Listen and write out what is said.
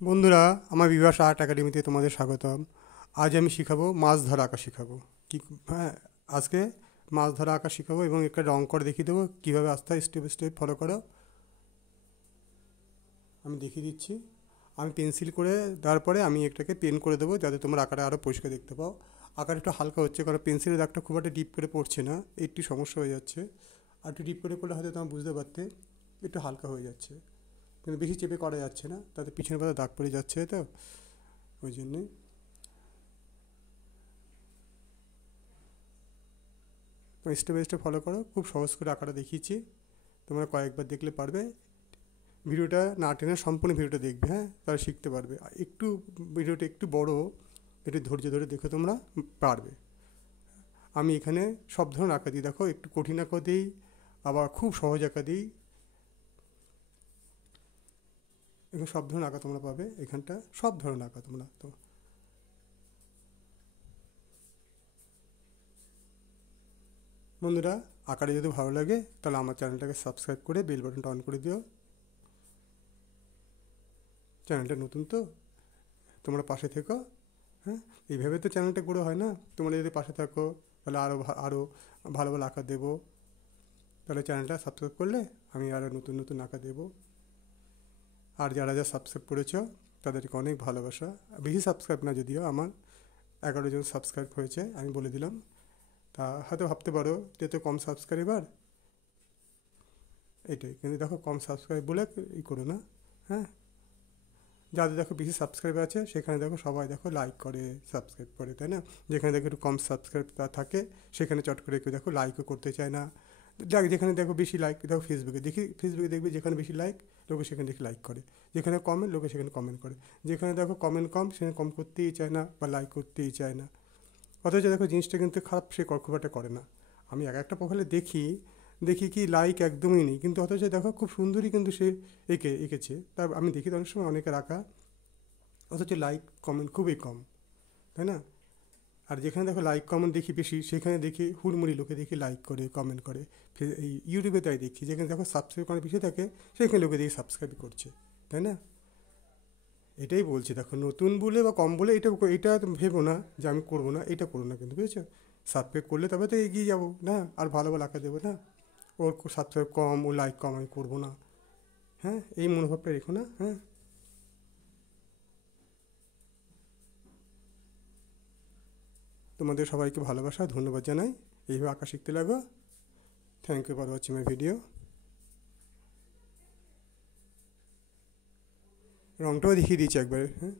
বন্ধুরা, আমার বিভাস আর্ট একাডেমিতে তোমাদের স্বাগতম। আজ আমি শিখাবো মাছ ধরা আঁকা শিখাবো। কি হ্যাঁ, আজকে মাছ ধরা আঁকা শিখাবো এবং একটা রং করে দেখিয়ে দেবো কীভাবে আস্তে আস্তে স্টেপ স্টেপ ফলো করো। আমি দেখিয়ে দিচ্ছি। আমি পেন্সিল করে দেওয়ার পরে আমি একটাকে পেন করে দেবো যাতে তোমার আঁকাটা আরও পরিষ্কার দেখতে পাও। আঁকাটা একটু হালকা হচ্ছে কারণ পেন্সিলের দাগটা খুব একটা ডিপ করে পড়ছে না, একটু সমস্যা হয়ে যাচ্ছে। আর একটু ডিপ করে করলে হয়তো তোমার বুঝতে পারতে একটু হালকা হয়ে যাচ্ছে, কিন্তু বেশি চেপে করা যাচ্ছে না, তাতে পিছনের পাতা দাগ পড়ে যাচ্ছে, তো ওই জন্যে তো স্টেপ বাই স্টেপ ফলো করো। খুব সহজ করে আঁকাটা দেখিয়েছি, তোমরা কয়েকবার দেখলে পারবে। ভিডিওটা না টেনে সম্পূর্ণ ভিডিওটা দেখবে, হ্যাঁ, তাহলে শিখতে পারবে। একটু ভিডিওটা একটু বড়, একটু ধৈর্য ধরে দেখো, তোমরা পারবে। আমি এখানে সব ধরনের আঁকা দিই, দেখো একটু কঠিন আঁকা দিই, আবার খুব সহজ আঁকা দিই। এখানে সব ধরনের আঁকা তোমরা পাবে, এখানটা সব ধরনের আঁকা তোমরা। তো বন্ধুরা, আঁকাটা যদি ভালো লাগে তাহলে আমার চ্যানেলটাকে সাবস্ক্রাইব করে বেল বাটনটা অন করে দিও। চ্যানেলটা নতুন তো, তোমরা পাশে থেকো। হ্যাঁ, এইভাবে তো চ্যানেলটা গ্রো হয় না। তোমরা যদি পাশে থাকো তাহলে আরও আরও ভালো ভালো আঁকা দেবো। তাহলে চ্যানেলটা সাবস্ক্রাইব করলে আমি আরও নতুন নতুন আঁকা দেবো। আর যারা যারা সাবস্ক্রাইব করেছো তাদেরকে অনেক ভালোবাসা। বেশি সাবস্ক্রাইব না, যদিও আমার 11 জন সাবস্ক্রাইব হয়েছে, আমি বলে দিলাম। তা হয়তো ভাবতে পারো যে তো কম সাবস্ক্রাইবার, এটাই। কিন্তু দেখো, কম সাবস্ক্রাইব বলে ই করো না। হ্যাঁ, যাদের দেখো বেশি সাবস্ক্রাইব আছে সেখানে দেখো সবাই দেখো লাইক করে, সাবস্ক্রাইব করে, তাই না? যেখানে দেখো একটু কম সাবস্ক্রাইব থাকে সেখানে চট করে কেউ দেখো লাইকও করতে চায় না। দেখ, যেখানে দেখো বেশি লাইক, দেখো ফেসবুকে দেখবে যেখানে বেশি লাইক লোকে সেখানে দেখে লাইক করে, যেখানে কমেন্ট লোকে সেখানে কমেন্ট করে, যেখানে দেখো কমেন্ট কম সেখানে কম করতেই চায় না বা লাইক করতেই চায় না। অথচ দেখো জিনিসটা কিন্তু খারাপ সে খুব একটা করে না। আমি এক একটা প্রোফাইলে দেখি দেখি কি লাইক একদমই নেই, কিন্তু অথচ দেখো খুব সুন্দরই কিন্তু সে এঁকেছে। তার আমি দেখি অনেক সময় অনেকের আঁকা, অথচ লাইক কমেন্ট খুবই কম, তাই না? আর যেখানে দেখো লাইক কমেন্ট দেখি বেশি, সেখানে দেখি হুড়মুড়ি লোকে দেখি লাইক করে, কমেন্ট করে। এই ইউটিউবে তাই দেখি, যেখানে দেখো সাবস্ক্রাইব করা বেশি থাকে সেখানে লোকে দেখি সাবস্ক্রাইব করছে, তাই না? এটাই বলছি, দেখো নতুন বলে বা কম বলে এটা এটা ভেবো না যে আমি করবো না, এটা করো না, কিন্তু বুঝেছো? সাবস্ক্রাইব করলে তবে তো এগিয়ে যাবো না, আর ভালো ভালো আঁকা দেবো না। ওর সাবস্ক্রাইব কম, ও লাইক কম, আমি করবো না। হ্যাঁ, এই মনোভাবটা রেখো না। হ্যাঁ, তোমাদের সবাইকে ভালোবাসা, ধন্যবাদ জানাই। এইভাবে আঁকা শিখতে লাগো। Thank you for watching my video. রংটাও দেখিয়ে দিয়েছি একবার, হ্যাঁ।